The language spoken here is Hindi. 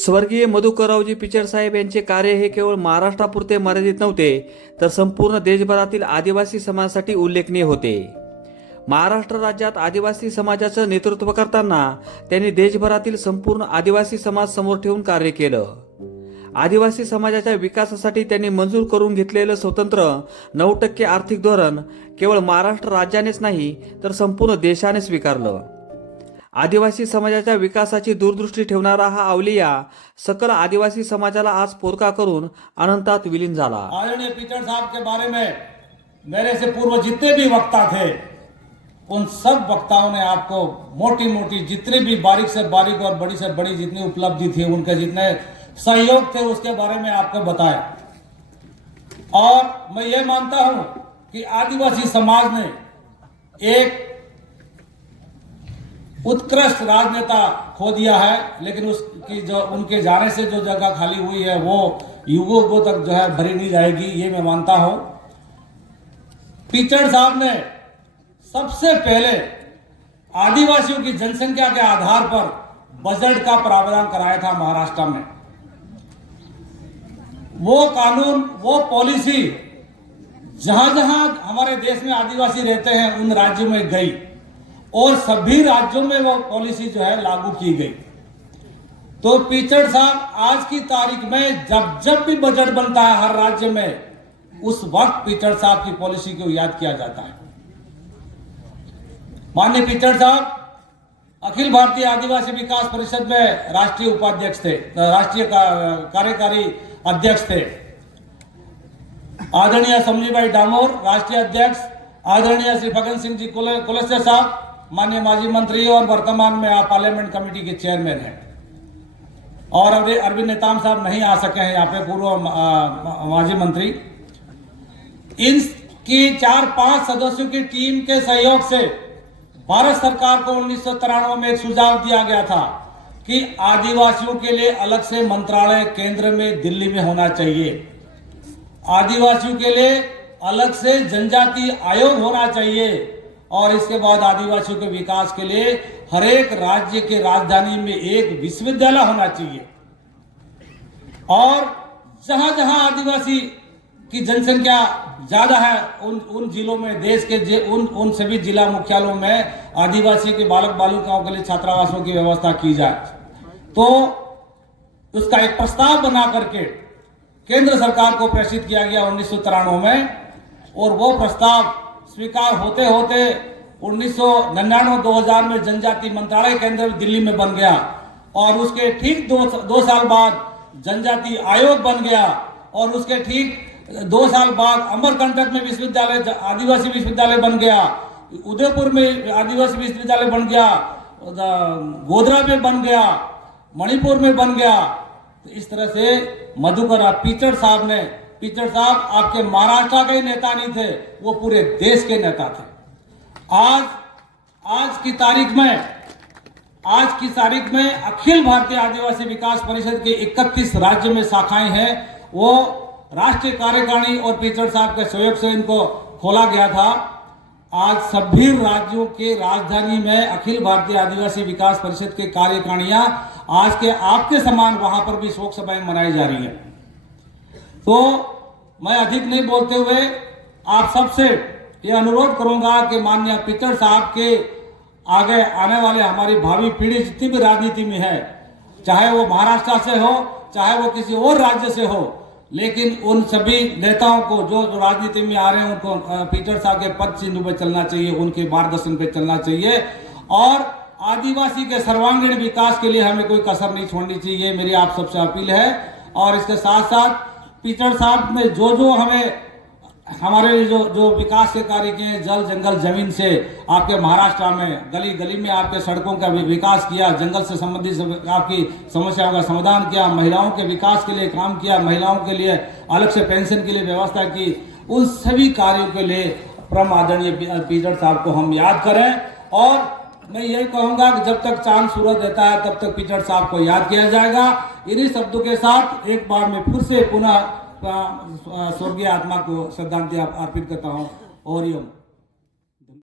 स्वर्गीय मधुकररावजी पिचड साहेब यांचे कार्य हे केवळ महाराष्ट्रापुरते मर्यादित नव्हते, तर संपूर्ण देशभरातील आदिवासी समाजासाठी उल्लेखनीय होते. महाराष्ट्र राज्यात आदिवासी समाजाचं नेतृत्व करताना त्यांनी देशभरातील संपूर्ण आदिवासी समाज समोर ठेवून कार्य केलं. आदिवासी समाजाच्या विकासासाठी त्यांनी मंजूर करून घेतलेलं स्वतंत्र 9% आर्थिक धोरण केवळ महाराष्ट्र राज्यानेच नाही, तर संपूर्ण देशाने स्वीकारलं. आदिवासी समाजाच्या विकासाची दूरदृष्टी ठेवणारा हा अवलिया सकल आदिवासी समाजाला आज पोरका करून अनंतात विलीन झाला. आदरणीय पिचड साहब के बारे में मेरे से पूर्व जितने भी वक्ता थे, उन सब वक्ताओं ने आपको मोटी मोटी जितने भी बारीक से बारीक और बड़ी से बड़ी जितनी उपलब्धि थी, उनके जितने सहयोग थे, उसके बारे में आपको बताया. और मैं ये मानता हूं कि आदिवासी समाज ने एक उत्कृष्ट राजनेता खो दिया है, लेकिन उसकी जो उनके जाने से जो जगह खाली हुई है वो युगों तक जो है भरी नहीं जाएगी, ये मैं मानता हूं. पिचड साहब ने सबसे पहले आदिवासियों की जनसंख्या के आधार पर बजट का प्रावधान कराया था महाराष्ट्र में. वो कानून, वो पॉलिसी जहां जहां हमारे देश में आदिवासी रहते हैं उन राज्यों में गई और सभी राज्यों में वो पॉलिसी जो है लागू की गई. तो पिचड साहब आज की तारीख में जब जब भी बजट बनता है हर राज्य में, उस वक्त पिचड साहब की पॉलिसी को याद किया जाता है. माननीय पिचड साहब अखिल भारतीय आदिवासी विकास परिषद में राष्ट्रीय उपाध्यक्ष थे, राष्ट्रीय कार्यकारी अध्यक्ष थे. आदरणीय समजीभाई डामोर राष्ट्रीय अध्यक्ष, आदरणीय श्री फगन सिंह जी कुलस्ते साहब माननीय माजी मंत्री और वर्तमान में आप पार्लियामेंट कमेटी के चेयरमैन हैं. और अरविंद नेताम साहब नहीं आ सके हैं यहाँ पे, पूर्व माजी मंत्री. इनकी 4-5 सदस्यों की टीम के सहयोग से भारत सरकार को 1993 में एक सुझाव दिया गया था कि आदिवासियों के लिए अलग से मंत्रालय केंद्र में दिल्ली में होना चाहिए, आदिवासियों के लिए अलग से जनजातीय आयोग होना चाहिए, और इसके बाद आदिवासियों के विकास के लिए हर एक राज्य के राजधानी में एक विश्वविद्यालय होना चाहिए. और जहां जहां आदिवासी की जनसंख्या ज्यादा है उन जिलों में, देश के उन सभी जिला मुख्यालयों में आदिवासी के बालक बालिकाओं के लिए छात्रावासों की व्यवस्था की जाए. तो उसका एक प्रस्ताव बना करके केंद्र सरकार को प्रेषित किया गया 1993 में, और वो प्रस्ताव स्वीकार होते होते 1999-2000 में जनजाति मंत्रालय केंद्र दिल्ली में बन गया. और उसके ठीक दो साल बाद जनजाति आयोग बन गया, और उसके ठीक 2 साल बाद अमरकंटक में विश्वविद्यालय, आदिवासी विश्वविद्यालय बन गया, उदयपुर में आदिवासी विश्वविद्यालय बन गया, गोधरा में बन गया, मणिपुर में बन गया. तो इस तरह से मधुकर पिचड साहब आपके महाराष्ट्र के ही नेता नहीं थे, वो पूरे देश के नेता थे. आज की तारीख में अखिल भारतीय आदिवासी विकास परिषद के 31 राज्य में शाखाएं हैं. वो राष्ट्रीय कार्यकारिणी और पिचड साहब के सहयोग से इनको खोला गया था. आज सभी राज्यों के राजधानी में अखिल भारतीय आदिवासी विकास परिषद के कार्यकारिणियां आज के आपके समान वहां पर भी शोक सभाएं मनाई जा रही है. तो मैं अधिक नहीं बोलते हुए आप सबसे ये अनुरोध करूंगा कि माननीय पिचड साहब के आगे आने वाले हमारी भावी पीढ़ी जितनी भी राजनीति में है, चाहे वो महाराष्ट्र से हो, चाहे वो किसी और राज्य से हो, लेकिन उन सभी नेताओं को जो राजनीति में आ रहे हैं उनको पिचड साहब के पद चिन्ह पर चलना चाहिए, उनके मार्गदर्शन पे चलना चाहिए. और आदिवासी के सर्वांगीण विकास के लिए हमें कोई कसर नहीं छोड़नी चाहिए, मेरी आप सबसे अपील है. और इसके साथ साथ पिचड साहब ने जो हमें हमारे जो विकास के कार्य किए, जल जंगल जमीन से आपके महाराष्ट्र में गली गली में आपके सड़कों का विकास किया, जंगल से संबंधित आपकी समस्याओं का समाधान किया, महिलाओं के विकास के लिए काम किया, महिलाओं के लिए अलग से पेंशन के लिए व्यवस्था की, उन सभी कार्यों के लिए परम आदरणीय पिचड साहब को हम याद करें. और मैं यही कहूंगा कि जब तक चांद सूरज देता है तब तक पिचड साहब को याद किया जाएगा. इन्हीं शब्दों के साथ एक बार मैं फिर से पुनः स्वर्गीय आत्मा को श्रद्धांजलि अर्पित करता हूँ. ओरियम.